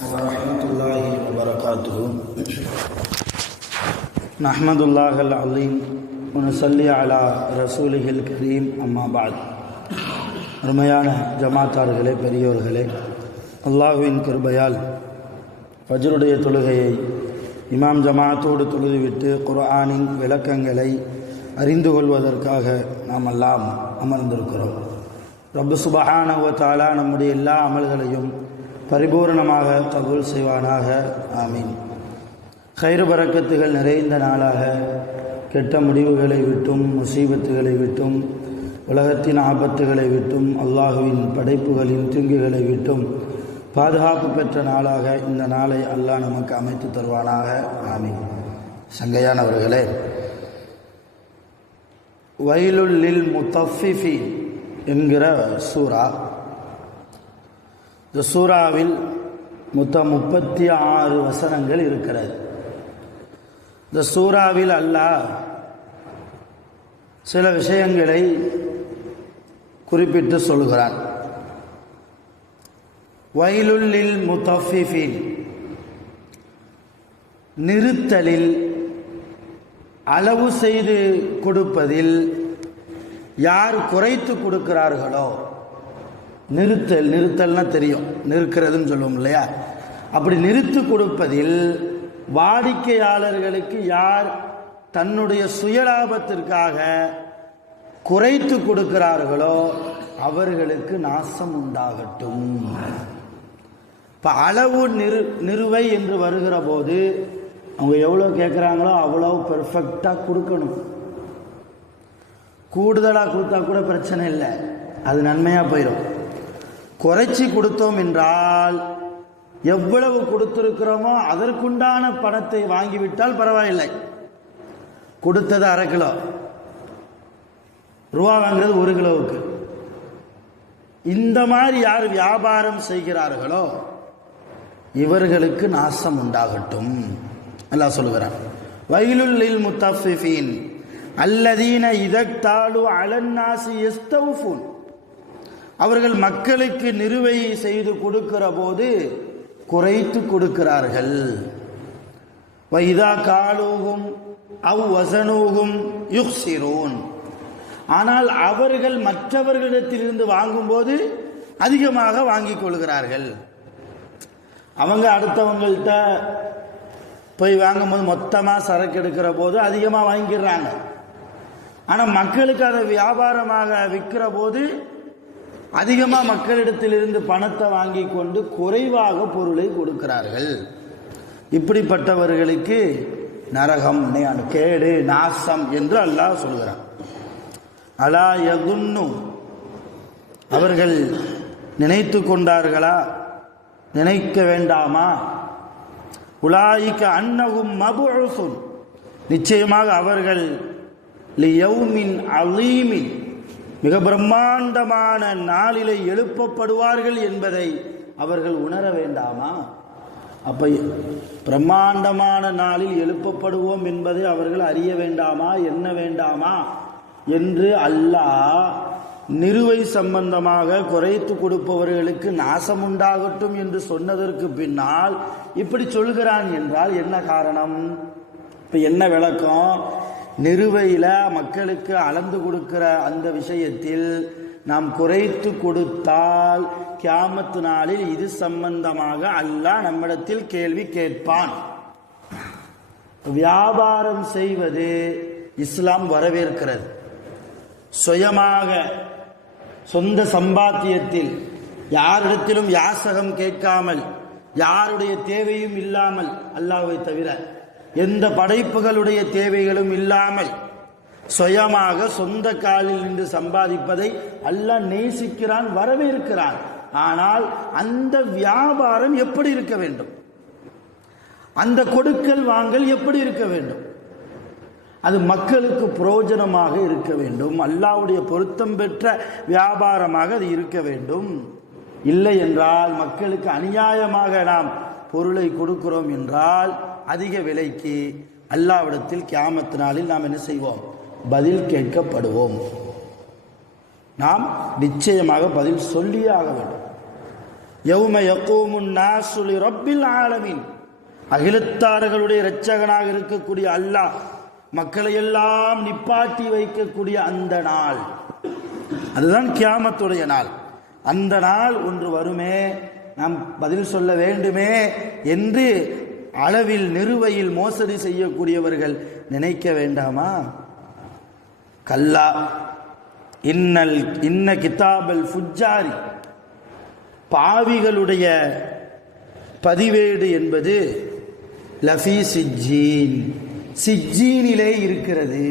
வரஹ்மத்துல்லாஹி வபரகாத்துஹு. நஹ்மதுல்லாஹல் அலீம் வ நுஸல்லி அலா ரசூலிஹில் கரீம். அம்மா பஅத். அருமையான ஜமாத்தார்களே, பெரியோர்களே, அல்லாஹ்வின் கிருபையால் ஃபஜ்ருடைய தொழுகையை இமாம் ஜமாத்தோடு தொழுதுவிட்டு குர்ஆனின் விளக்கங்களை அறிந்து கொள்வதற்காக நாம் எல்லாம் அமர்ந்திருக்கிறோம். ரப்பு சுப்ஹானஹு வ தஆலா நம்முடைய எல்லா அமல்களையும் பரிபூர்ணமாக கபூல் செய்வானாக. ஆமீன். கைரு பரக்கத்துகள் நிறைந்த நாளாக கெட்ட முடிவுகளை விட்டும், முசீபத்துகளை விட்டும், உலகத்தின் ஆபத்துகளை விட்டும், அல்லாஹுவின் படைப்புகளின் தீங்குகளை விட்டும் பாதுகாப்பு பெற்ற நாளாக இந்த நாளை அல்லாஹ் நமக்கு அமைத்து தருவானாக. ஆமீன். சங்கையானவர்களே, வயலுல் லில் முத்தஃபிஃபீன் என்கிற சூரா, இந்த சூறாவில் மொத்தம் 36 வசனங்கள் இருக்கிறது. இந்த சூறாவில் அல்லாஹ் சில விஷயங்களை குறிப்பிட்டு சொல்கிறான். வயலுல் லில் முத்தஃபிஃபீன், நிறுத்தலில், அளவு செய்து கொடுப்பதில் யார் குறைத்து கொடுக்கிறார்களோ, நிறுத்தல்னா தெரியும், நிறுக்கிறதுன்னு சொல்லுவோம் இல்லையா, அப்படி நிறுத்து கொடுப்பதில் வாடிக்கையாளர்களுக்கு யார் தன்னுடைய சுயலாபத்திற்காக குறைத்து கொடுக்கிறார்களோ அவர்களுக்கு நாசம் உண்டாகட்டும். இப்போ அளவு நிறுவை என்று வருகிற போது அவங்க எவ்வளோ கேட்குறாங்களோ அவ்வளோ பெர்ஃபெக்டாக கொடுக்கணும். கூடுதலாக கொடுத்தா கூட பிரச்சனை இல்லை, அது நன்மையாக போயிடும். குறைச்சி கொடுத்தோம் என்றால் எவ்வளவு கொடுத்திருக்கிறோமோ அதற்குண்டான பணத்தை வாங்கிவிட்டால் பரவாயில்லை. கொடுத்தது 1/2 கிலோ, ரூபா வாங்குறது 1 கிலோவுக்கு. இந்த மாதிரி யார் வியாபாரம் செய்கிறார்களோ இவர்களுக்கு நாசம் உண்டாகட்டும். அல்லாஹ் சொல்கிறான், வயலுல் லில் முத்தஃபிஃபீன் அல்லதீன இதக்தாலு அலன்னாசி யஸ்தவ்ஃபூன், அவர்கள் மக்களுக்கு நிறுவை செய்து கொடுக்கிற போது குறைத்து கொடுக்கிறார்கள். வைதா காலூகும் அவ் வசனூகும் யுக்ஸிரூன், ஆனால் அவர்கள் மற்றவர்களிடத்திலிருந்து வாங்கும்போது அதிகமாக வாங்கிக் கொள்கிறார்கள். அவங்க அடுத்தவங்கள்ட்ட போய் வாங்கும்போது மொத்தமாக சரக்கு எடுக்கிற போது அதிகமாக வாங்கிடுறாங்க. ஆனால் மக்களுக்கு அதை வியாபாரமாக விற்கிற போது அதிகமாக மக்களிடத்திலிருந்து பணத்தை வாங்கி கொண்டு குறைவாக பொருளை கொடுக்கிறார்கள். இப்படிப்பட்டவர்களுக்கு நரகம், கேடு, நாசம் என்று அல்லாஹ் சொல்கிறான். அலா யதுன்னு, அவர்கள் நினைத்து கொண்டார்களா, நினைக்க வேண்டாமா, உலாயிக அன்னஹும் மபூஸுன், நிச்சயமாக அவர்கள் லியௌமின் அலீமின், மிக பிரம்மாண்டமான நாளிலே எழுப்பப்படுவார்கள் என்பதை அவர்கள் உணர வேண்டாமா? அப்ப பிரம்மாண்டமான நாளில் எழுப்பப்படுவோம் என்பதை அவர்கள் அறிய வேண்டாமா, எண்ண வேண்டாமா என்று அல்லாஹ் நிறுவை சம்பந்தமாக குறைத்து கொடுப்பவர்களுக்கு நாசம் உண்டாகட்டும் என்று சொன்னதற்கு பின்னால் இப்படி சொல்கிறான் என்றால் என்ன காரணம்? இப்ப என்ன விளக்கம்? நிறுவையில் மக்களுக்கு அளந்து கொடுக்கிற அந்த விஷயத்தில் நாம் குறைத்து கொடுத்தால் கியாமத்து நாளில் இது சம்பந்தமாக அல்லாஹ் நம்மிடத்தில் கேள்வி கேட்பான். வியாபாரம் செய்வது இஸ்லாம் வரவேற்கிறது. சுயமாக சொந்த சம்பாத்தியத்தில் யாரிடத்திலும் யாசகம் கேட்காமல், யாருடைய தேவையும் இல்லாமல், அல்லாஹ்வை தவிர எந்த படைப்புகளுடைய தேவைகளும் இல்லாமல் சுயமாக சொந்த காலில் நின்று சம்பாதிப்பதை அல்லாஹ் நேசிக்கிறான், வரவேற்கிறான். ஆனால் அந்த வியாபாரம் எப்படி இருக்க வேண்டும்? அந்த கொடுக்கல் வாங்கல் எப்படி இருக்க வேண்டும்? அது மக்களுக்கு பிரயோஜனமாக இருக்க வேண்டும். அல்லாஹ்வுடைய பொருத்தம் பெற்ற வியாபாரமாக அது இருக்க வேண்டும். இல்லை என்றால் மக்களுக்கு அநியாயமாக நாம் பொருளை கொடுக்கிறோம் என்றால் அதிக விலைக்கு அல்லாஹ்விடத்தில் கியாமத் நாளில் நாம் என்ன செய்வோம்? பதில் கேட்கப்படுவோம். நாம் நிச்சயமாக பதில் சொல்லியே ஆக வேண்டும். யௌம யகூமுன் நாசு லிரப்பில் ஆலமீன், அகிலத்தார்களுடைய இரட்சகனாக இருக்கக்கூடிய அல்லாஹ் மக்களை எல்லாம் நிப்பாட்டி வைக்கக்கூடிய அந்த நாள், அதுதான் கியாமத்துடைய நாள். அந்த நாள் ஒன்று வருமே, நாம் பதில் சொல்ல வேண்டுமே என்று அளவில் நிறுவையில் மோசடி செய்யக்கூடியவர்கள் நினைக்க வேண்டாமா? கல்லா இன்ன கிதாபல் ஃபுஜ்ஜாரி, பாவிகளுடைய பதிவேடு என்பது லஃபி சிஜ்ஜீன், சிஜ்ஜீனிலே இருக்கிறது.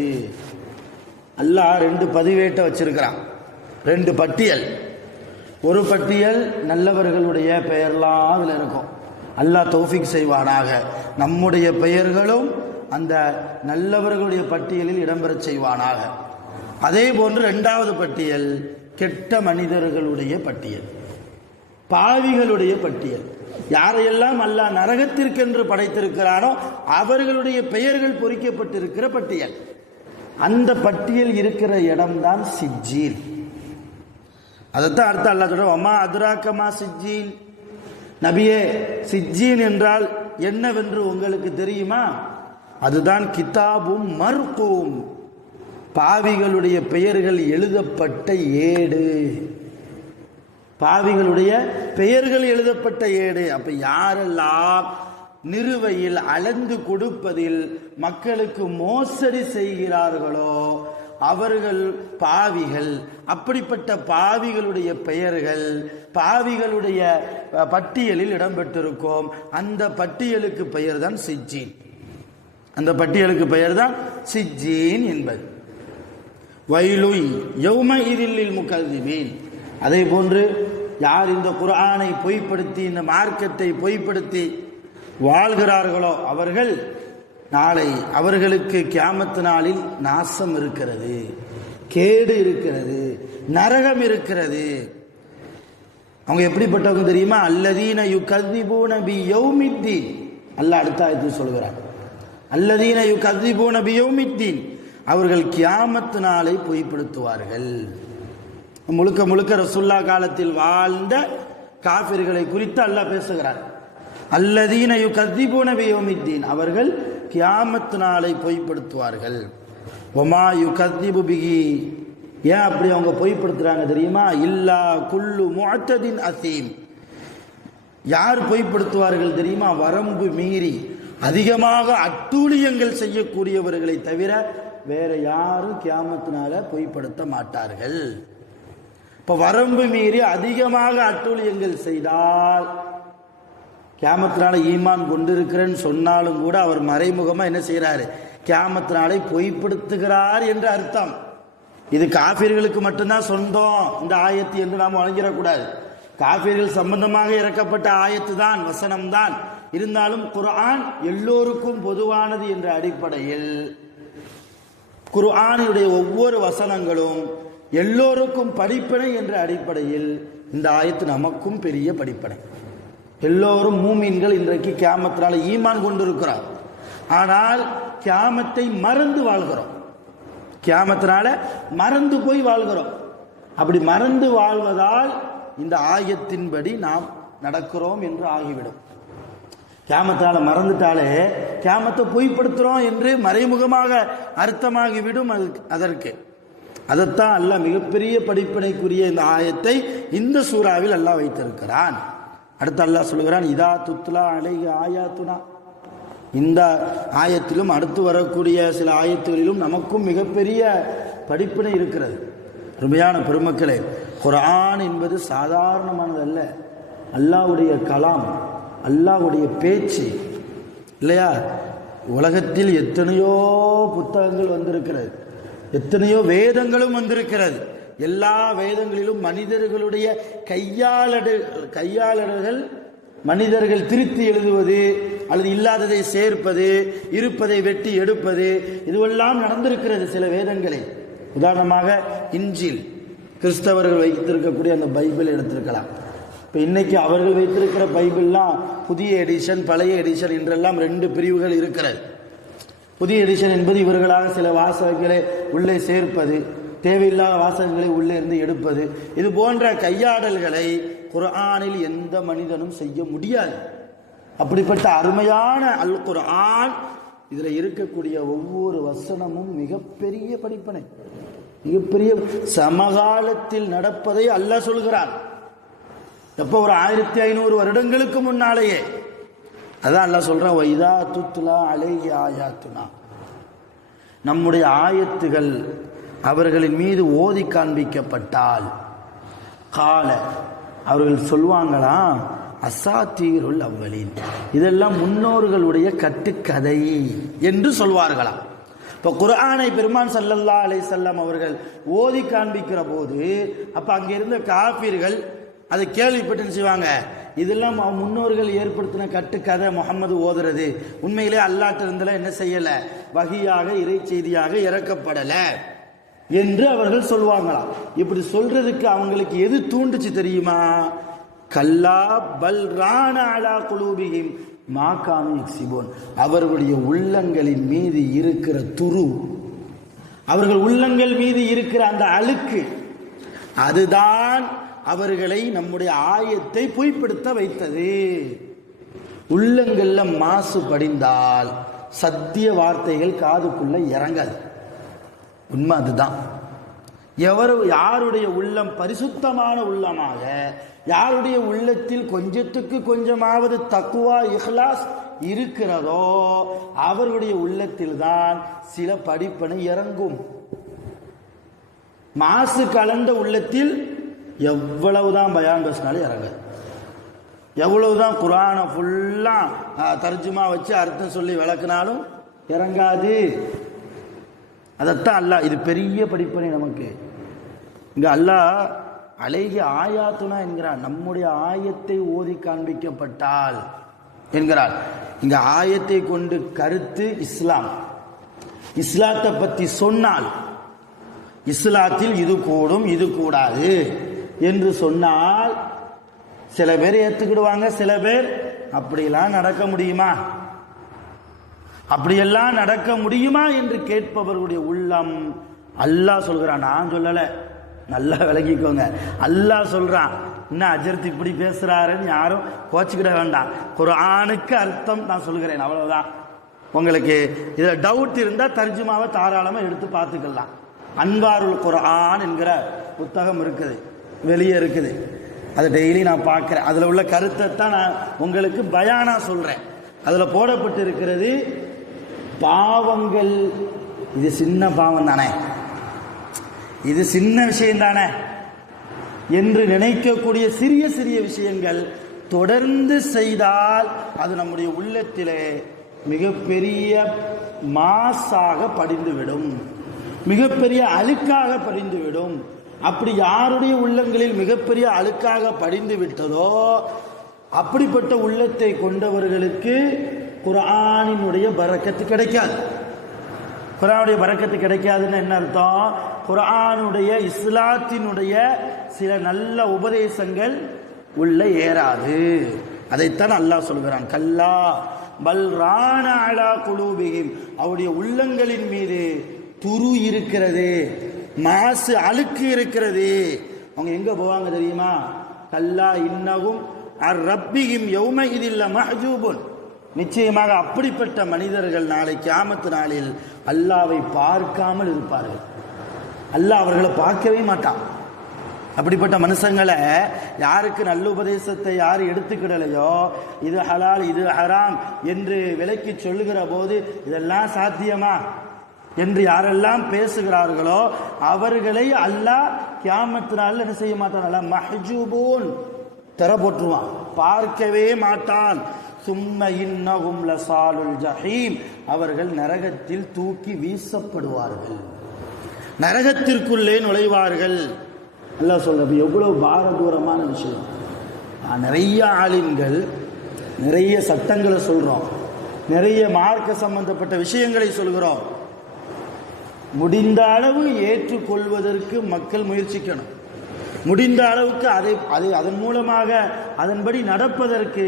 அல்லாஹ் 2 பதிவேட்டை வச்சிருக்கிறான், 2 பட்டியல். ஒரு பட்டியல் நல்லவர்களுடைய பெயர்லாம் அதில் இருக்கும். அல்லாஹ் தௌஃபீக் செய்வானாக நம்முடைய பெயர்களும் அந்த நல்லவர்களுடைய பட்டியலில் இடம்பெற செய்வானாக. அதே போன்று 2வது பட்டியல் கெட்ட மனிதர்களுடைய பட்டியல், பாவிகளுடைய பட்டியல். யாரையெல்லாம் அல்லாஹ் நரகத்திற்கென்று படைத்திருக்கிறானோ அவர்களுடைய பெயர்கள் பொறிக்கப்பட்டிருக்கிற பட்டியல். அந்த பட்டியல் இருக்கிற இடம்தான் சிஜ்ஜீன். அதைத்தான் அடுத்த அல்லாஹ் சொல்ற, அம்மா அதுராக்கமா சிஜ்ஜீன், நபியே சிஜ்ஜீன் என்றால் என்னவென்று உங்களுக்கு தெரியுமா? அதுதான் கிதாபும் மர்கூம், பாவிகளுடைய பெயர்கள் எழுதப்பட்ட ஏடு. பாவிகளுடைய பெயர்கள் எழுதப்பட்ட ஏடு. அப்ப யாரெல்லாம் நிறுவையில் அளந்து கொடுப்பதில் மக்களுக்கு மோசடி செய்கிறார்களோ அவர்கள் பாவிகள். அப்படிப்பட்ட பாவிகளுடைய பெயர்கள் பாவிகளுடைய பட்டியலில் இடம்பெற்றிருக்கும். அந்த பட்டியலுக்கு பெயர் தான் சிஜ்ஜீன். அந்த பட்டியலுக்கு பெயர் தான் சிஜ்ஜீன் என்பது. வைலுய் யௌமஇதில் முகல்லிமீன். அதே போன்று யார் இந்த குர்ஆனை பொய்ப்படுத்தி இந்த மார்க்கத்தை பொய்ப்படுத்தி வாழ்கிறார்களோ அவர்கள் நாளை அவர்களுக்கு கியாமத் நாளில் நாசம் இருக்கிறது, கேடு இருக்கிறது, நரகம் இருக்கிறது. அவங்க எப்படிப்பட்டவங்க தெரியுமா? அல்லதீன யுகذிபூன பியௌமித்தீன். அல்லாஹ் அடுத்த ஆயத்தில் சொல்கிறார், அல்லதீன யுகذிபூன பியௌமித்தீன், அவர்கள் கியாமத் நாளை பொய்ப்படுத்துவார்கள். முழுக்க முழுக்க ரசூல்லா காலத்தில் வாழ்ந்த காஃபிர்களை குறித்து அல்லாஹ் பேசுகிறார். அல்லதீன யுகذிபூன பியௌமித்தீன், அவர்கள் கியாமத் நாளை பொய்ப்படுத்துவார்கள். வமா யுகذிபு பிஹி, ஏன் அப்படி அவங்க பொய்ப்படுத்துறாங்க தெரியுமா? இல்லா குல்லு முஅத்ததின் அசீம், யார் பொய்ப்படுத்துவார்கள் தெரியுமா? வரம்பு மீறி அதிகமாக அட்டூழியங்கள் செய்யக்கூடியவர்களை தவிர வேற யாரும் கியாமத்தினால பொய்ப்படுத்த மாட்டார்கள். இப்ப வரம்பு மீறி அதிகமாக அட்டூழியங்கள் செய்தால் கியாமத்தினால ஈமான் கொண்டிருக்கிறேன்னு சொன்னாலும் கூட அவர் மறைமுகமா என்ன செய்யறாரு? கியாமத்தினாலை பொய்ப்படுத்துகிறார் என்று அர்த்தம். இது காஃபிர்களுக்கு மட்டும்தான் சொந்தம் இந்த ஆயத்து என்று நாம் வழங்கிடக்கூடாது. காஃபிர்கள் சம்பந்தமாக இறக்கப்பட்ட ஆயத்து தான், வசனம் தான். இருந்தாலும் குர்ஆன் எல்லோருக்கும் பொதுவானது என்ற அடிப்படையில் குர்ஆனுடைய ஒவ்வொரு வசனங்களும் எல்லோருக்கும் படிப்பனை என்ற அடிப்படையில் இந்த ஆயத்து நமக்கும் பெரிய படிப்பனை. எல்லோரும் மூமின்கள் இன்றைக்கு கியாமத்தினால ஈமான் கொண்டிருக்கிறார். ஆனால் கியாமத்தை மறந்து வாழ்கிறோம். கியாமத்தினால மறந்து போய் வாழ்கிறோம். அப்படி மறந்து வாழ்வதால் இந்த ஆயத்தின்படி நாம் நடக்கிறோம் என்று ஆகிவிடும். கியாமத்தால மறந்துட்டாலே கியாமத்தை பொய்ப்படுத்துறோம் என்று மறைமுகமாக அர்த்தமாகிவிடும். அதற்கு அதைத்தான் அல்லாஹ் மிகப்பெரிய படிப்பினைக்குரிய இந்த ஆயத்தை இந்த சூறாவில் அல்லாஹ் வைத்திருக்கிறான். அடுத்து அல்லாஹ் சொல்கிறான், இதா துத்லா அலைஹி ஆயாத்துனா. இந்த ஆயத்திலும் அடுத்து வரக்கூடிய சில ஆயத்துகளிலும் நமக்கும் மிகப்பெரிய படிப்பினை இருக்கிறது. அருமையான பெருமக்களே, குர்ஆன் என்பது சாதாரணமானது அல்ல. அல்லாஹ்வுடைய கலாம், அல்லாஹ்வுடைய பேச்சு இல்லையா? உலகத்தில் எத்தனையோ புத்தகங்கள் வந்திருக்கிறது, எத்தனையோ வேதங்களும் வந்திருக்கிறது. எல்லா வேதங்களிலும் மனிதர்களுடைய கையாளர்கள் மனிதர்கள் திருத்தி எழுதுவது அல்லது இல்லாததை சேர்ப்பது, இருப்பதை வெட்டி எடுப்பது, இதுவெல்லாம் நடந்திருக்கிறது சில வேதங்களில். உதாரணமாக இன்ஜில், கிறிஸ்தவர்கள் வைத்திருக்கக்கூடிய அந்த பைபிள் எடுத்திருக்கலாம். இப்போ இன்னைக்கு அவர்கள் வைத்திருக்கிற பைபிள்லாம் புதிய எடிஷன், பழைய எடிஷன் என்றெல்லாம் 2 பிரிவுகள் இருக்கிறது. புதிய எடிஷன் என்பது இவர்களாக சில வாசகங்களை உள்ளே சேர்ப்பது, தேவையில்லாத வாசகங்களை உள்ளே இருந்து எடுப்பது, இது போன்ற கையாடல்களை குர்ஆனில் எந்த மனிதனும் செய்ய முடியாது. அப்படிப்பட்ட அருமையான அல் குர்ஆன், இதுல இருக்கக்கூடிய ஒவ்வொரு வசனமும் மிகப்பெரிய படிப்பனை, மிகப்பெரிய சமகாலத்தில் நடப்பதை அல்லாஹ் சொல்கிறான். எப்போ? ஒரு 1500 வருடங்களுக்கு முன்னாலேயே. அதான் அல்லாஹ் சொல்றான், வைதா துத்லா அலைஹி ஆயாத்துனா, நம்முடைய ஆயத்துகள் அவர்களின் மீது ஓதி காண்பிக்கப்பட்டால், கால, அவர்கள் சொல்வாங்களாம், அசாத்தீருல் அவ்வலீன், இதெல்லாம் முன்னோர்களுடைய கட்டுக்கதை என்று சொல்வார்களாம். இப்போ குர்ஆனை பெருமான் ஸல்லல்லாஹு அலைஹி வஸல்லம் அவர்கள் ஓதி காண்பிக்கிற போது, அப்ப அங்க இருந்த காஃபிர்கள் அதை கேள்விப்பட்டு செய்வாங்க, இதெல்லாம் முன்னோர்கள் ஏற்படுத்தின கட்டுக்கதை, முகமது ஓதுறது உண்மையிலே அல்லாஹ்ட்ட இருந்தெல்லாம் என்ன செய்யல, வஹியாக இறை செய்தியாக இறக்கப்படல என்று அவர்கள் சொல்வாங்களாம். இப்படி சொல்றதுக்கு அவங்களுக்கு எது தூண்டுச்சு தெரியுமா? கல்லா பல் ரான அலா குலூபிஹிம் மா கானு யக்ஸிபூன், அவர்களுடைய உள்ளங்களின் மீது இருக்கிற துரு, அவர்கள் உள்ளங்கள் மீது இருக்கிற அந்த அழுக்கு, அதுதான் அவர்களை நம்முடைய ஆயத்தை பொய்ப்படுத்த வைத்தது. உள்ளங்கள்ல மாசு படிந்தால் சத்திய வார்த்தைகள் காதுக்குள்ள இறங்காது. உண்மை அதுதான். யாருடைய உள்ளம் பரிசுத்தமான உள்ளமாக, யாருடைய உள்ளத்தில் கொஞ்சத்துக்கு கொஞ்சமாவது தக்குவா இஹ்லாஸ் இருக்கிறதோ, அவருடைய உள்ளத்தில் தான் சில படிப்பனை இறங்கும். மாசு கலந்த உள்ளத்தில் எவ்வளவுதான் பயான் பேசினாலும் இறங்காது, எவ்வளவுதான் குர்ஆனை ஃபுல்லா தர்ஜுமா வச்சு அர்த்தம் சொல்லி விளக்குனாலும் இறங்காது. அதைத்தான் அல்லாஹ், இது பெரிய படிப்பனை நமக்கு. இங்க அல்லாஹ் அலைஹி ஆயாத்துனா என்கிறார், நம்முடைய ஆயத்தை ஓதி காண்பிக்கப்பட்டால் என்கிறார். இங்க ஆயத்தை கொண்டு கருத்து இஸ்லாம், இஸ்லாத்தை பற்றி சொன்னால், இஸ்லாத்தில் இது கூடும் இது கூடாது என்று சொன்னால் சில பேர் ஏற்றுக்கிடுவாங்க, சில பேர் அப்படியெல்லாம் நடக்க முடியுமா, அப்படியெல்லாம் நடக்க முடியுமா என்று கேட்பவர்களுடைய உள்ளம், அல்லாஹ் சொல்கிறான், நான் சொல்லலை, நல்லா விளங்கிக்கோங்க, அல்லாஹ் சொல்றான். இன்னும் அஜர்த் இப்படி பேசுறாருன்னு யாரும் கோச்சிக்கிட வேண்டாம். குர்ஆனுக்கு அர்த்தம் நான் சொல்கிறேன், அவ்வளவுதான். உங்களுக்கு இதில் டவுட் இருந்தால் தர்ஜுமாவை தாராளமாக எடுத்து பார்த்துக்கலாம். அன்வாருல் குர்ஆன் என்கிற புத்தகம் இருக்குது, வெளியே இருக்குது, அதை டெய்லி நான் பார்க்குறேன். அதில் உள்ள கருத்தை தான் நான் உங்களுக்கு பயானா சொல்கிறேன். அதில் போடப்பட்டு இருக்கிறது, பாவங்கள் இது சின்ன பாவம் தானே, இது சின்ன விஷயம் தானே என்று நினைக்கக்கூடிய சிறிய சிறிய விஷயங்கள் தொடர்ந்து செய்தால் அது நம்முடைய உள்ளத்திலே மிகப்பெரிய மாசாக படிந்துவிடும், மிகப்பெரிய அழுக்காக படிந்துவிடும். அப்படி யாருடைய உள்ளங்களில் மிகப்பெரிய அழுக்காக படிந்து விட்டதோ அப்படிப்பட்ட உள்ளத்தை கொண்டவர்களுக்கு குர்ஆனினுடைய பரக்கத்து கிடைக்காது. குர்ஆனுடைய பரக்கத்து கிடைக்காதுன்னு என்ன அர்த்தம்? குர்ஆனுடைய இஸ்லாத்தினுடைய சில நல்ல உபதேசங்கள் உள்ள ஏறாது. அதைத்தான் அல்லாஹ் சொல்கிறான், கல்லா பல் ரான அலா குலூபிஹிம், அவருடைய உள்ளங்களின் மீது துரு இருக்கிறது, மாசு அழுக்கு இருக்கிறது. அவங்க எங்க போவாங்க தெரியுமா? கல்லா இன்னகும் அர் ரப்பிஹிம் யௌமஇதில் மஹ்ஜூபுன், நிச்சயமாக அப்படிப்பட்ட மனிதர்கள் நாளை கியாமத் நாளில் அல்லாவை பார்க்காமல் இருப்பார்கள். அல்லாஹ் அவர்களை பார்க்கவே மாட்டான். அப்படிப்பட்ட மனுஷங்களை யாருக்கு நல்ல உபதேசத்தை யார் எடுத்துக்கிடலையோ, இது ஹலால் இது ஹராம் என்று விலக்கி சொல்லுகிற போது இதெல்லாம் சாத்தியமா என்று யாரெல்லாம் பேசுகிறார்களோ அவர்களை அல்லாஹ் கியாமத் நாளில் என்ன செய்ய மாட்டான்? மஹ்ஜூபூன், திரை போட்டுருவான், பார்க்கவே மாட்டான். சும்ம இன்னஹும் லசாலுல் ஜஹீம், அவர்கள் நரகத்தில் தூக்கி வீசப்படுவார்கள், நரகத்திற்குள்ளே நுழைவார்கள். அல்லாஹ் சொல்றது எவ்வளவு பாரதூரமான விஷயம். நிறைய ஆலிம்கள் நிறைய சட்டங்களை சொல்றோம், நிறைய மார்க்க சம்பந்தப்பட்ட விஷயங்களை சொல்கிறோம். முடிந்த அளவு ஏற்றுக்கொள்வதற்கு மக்கள் முயற்சிக்கணும். முடிந்த அளவுக்கு அதை அதன் மூலமாக அதன்படி நடப்பதற்கு,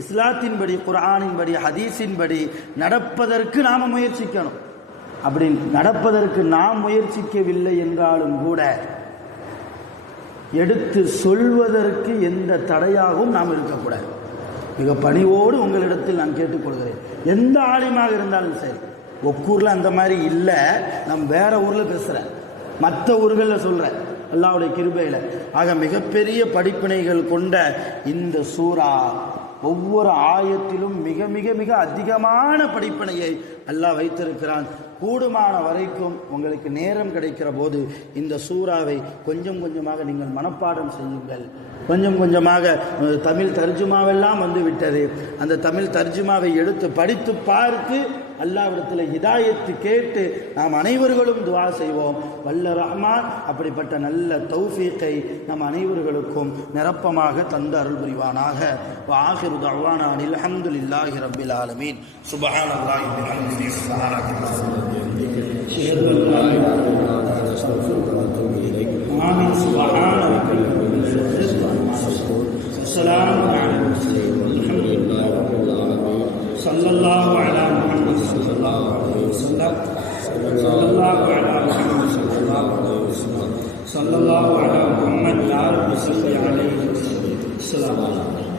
இஸ்லாத்தின்படி குர்ஆனின்படி ஹதீஸின்படி நடப்பதற்கு நாம முயற்சிக்கணும். அப்படி நடப்பதற்கு நாம் முயற்சிக்கவில்லை என்றாலும் கூட எடுத்து சொல்வதற்கு எந்த தடையாகவும் நாம் இருக்கக்கூடாது. மிக பணிவோடு உங்களிடத்தில் நான் கேட்டுக்கொள்கிறேன். எந்த ஆலிமாக இருந்தாலும் சரி, ஒக்கூரில் அந்த மாதிரி இல்லை, நான் வேற ஊரில் பேசுகிறேன், மற்ற ஊர்களில் சொல்கிறேன், அல்லாஹ்வுடைய கிருபையில். ஆக மிகப்பெரிய படிப்பினைகள் கொண்ட இந்த சூரா ஒவ்வொரு ஆயத்திலும் மிக மிக மிக அதிகமான படிப்பினையை அல்லாஹ் வைத்திருக்கிறான். கூடுமான வரைக்கும் உங்களுக்கு நேரம் கிடைக்கிற போது இந்த சூறாவை கொஞ்சம் கொஞ்சமாக நீங்கள் மனப்பாடம் செய்யுங்கள். கொஞ்சம் கொஞ்சமாக தமிழ் தர்ஜுமாவெல்லாம் வந்து விட்டது. அந்த தமிழ் தர்ஜுமாவை எடுத்து படித்து பார்த்து அல்லாஹ்விடத்தில் ஹிதாயத்து கேட்டு நாம் அனைவர்களும் துஆ செய்வோம். வல்ல ரஹ்மான் அப்படிப்பட்ட நல்ல தௌஃபீக்கை நம் அனைவர்களுக்கும் நிரப்பமாக தந்து அருள் புரிவானாக. வஆகிரு தஅவானா அல்ஹம்துலில்லாஹி ரப்பில் ஆலமீன். சுப்ஹானல்லாஹி வ பிஹம்திஹி ஆமீன். சுப்ஹான ரப்பில் السلام عليكم صلى الله على محمد صلى الله عليه وسلم صلى الله على محمد صلى الله عليه وسلم صلى الله على محمد يا رب صل عليه وسلم. السلام عليكم.